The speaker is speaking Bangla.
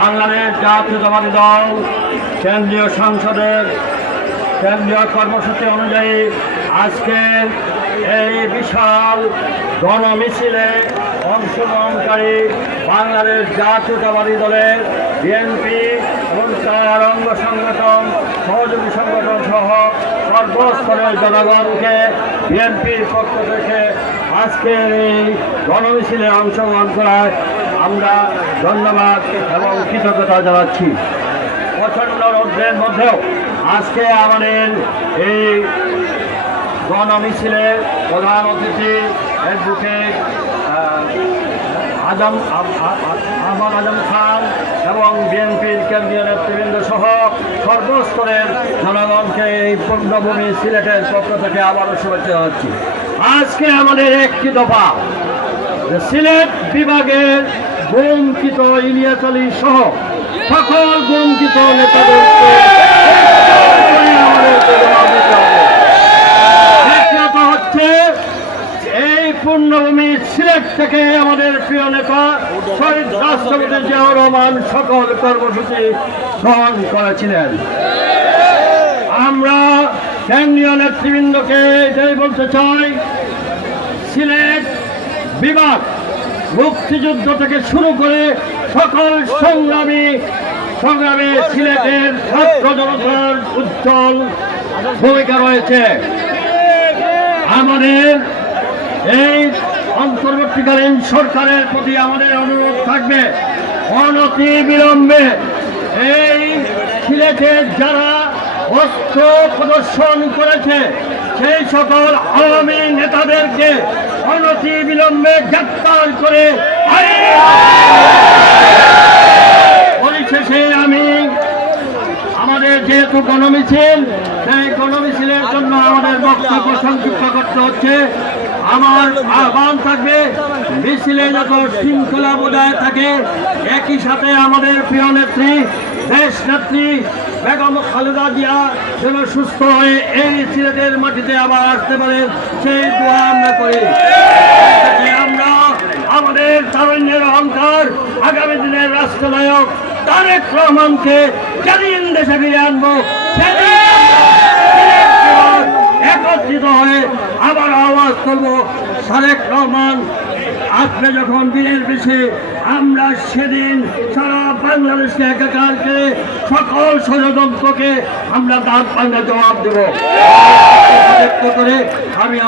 বাংলাদেশ জাতীয়তাবাদী দল, কেন্দ্রীয় সংসদের কেন্দ্রীয় কর্মসূচি অনুযায়ী আজকে এই বিশাল গণমিছিলে অংশগ্রহণকারী বাংলাদেশ জাতীয়তাবাদী দলের বিএনপি এবং তার অঙ্গ সংগঠন, সহযোগী সংগঠন সহ সর্বস্তরের জনগণকে বিএনপির পক্ষ থেকে আজকের এই গণমিছিলে অংশগ্রহণ করায় আমরা ধন্যবাদ এবং কৃতজ্ঞতা জানাচ্ছি। প্রচণ্ড রৌদ্রের মধ্যেও আজকে আমাদের এই গণমিছিলের প্রধান অতিথি অ্যাডভোকেট আজম আহমদ আজম খান এবং বিএনপির কেন্দ্রীয় নেতৃবৃন্দ সহ সর্বস্তরের জনগণকে এই পূর্ণভূমি সিলেটের পক্ষ থেকে আবারও শুভেচ্ছা জানাচ্ছি। আজকে আমাদের একটি দফা সিলেট বিভাগের গুমকৃত ইলিয়াস আলী সহ সকল গুমকৃত নেতাদেরকে হচ্ছে এই পূর্ণভূমি সিলেট থেকে আমাদের প্রিয় নেতা শহীদ রাষ্ট্রপতি জিয়াউর রহমান সকল কর্মসূচি গ্রহণ করেছিলেন। আমরা কেন্দ্রীয় নেতৃবৃন্দকে এটাই বলতে চাই, সিলেট বিভাগ মুক্তিযুদ্ধ থেকে শুরু করে সকল সংগ্রামী, সংগ্রামে সিলেটের ছাত্র জনতার উজ্জ্বল ভূমিকা রয়েছে। আমাদের এই অন্তর্বর্তীকালীন সরকারের প্রতি আমাদের অনুরোধ থাকবে অনতি বিলম্বে এই সিলেটের যারা অস্ত্র প্রদর্শন করেছে, সেই সকল আওয়ামী নেতাদেরকে অনতি বিলম্বে গ্রেপ্তার করে পরিশেষে আমি আমাদের যেহেতু গণমিছিল, সেই গণমিছিলের জন্য আমাদের বক্তব্য সংযুক্ত করতে হচ্ছে। আমার আহ্বান থাকবে মিছিলে শৃঙ্খলা বজায় থাকে। একই সাথে আমাদের প্রিয় নেত্রী, দেশ নেত্রী বেগম খালেদা জিয়া যেন সুস্থ হয়ে এই সিলেটের মাটিতে আবার আসতে পারে, সেই দোয়া আমরা করি। আমরা আমাদের তারুণ্যের অহংকার, আগামী দিনের রাষ্ট্রনায়ক তারেক রহমানকে যেদিন দেশে ফিরে আনব একত্রিত হয়ে আবার আওয়াজ করব। সারেক রহমান, আপনি যখন দিনের বেশি, আমরা সেদিন সারা বাংলাদেশকে একাকার করে সকল ষড়যন্ত্রকে আমরা দাঁত পাঙ্গা জবাব দেবো। করে আমি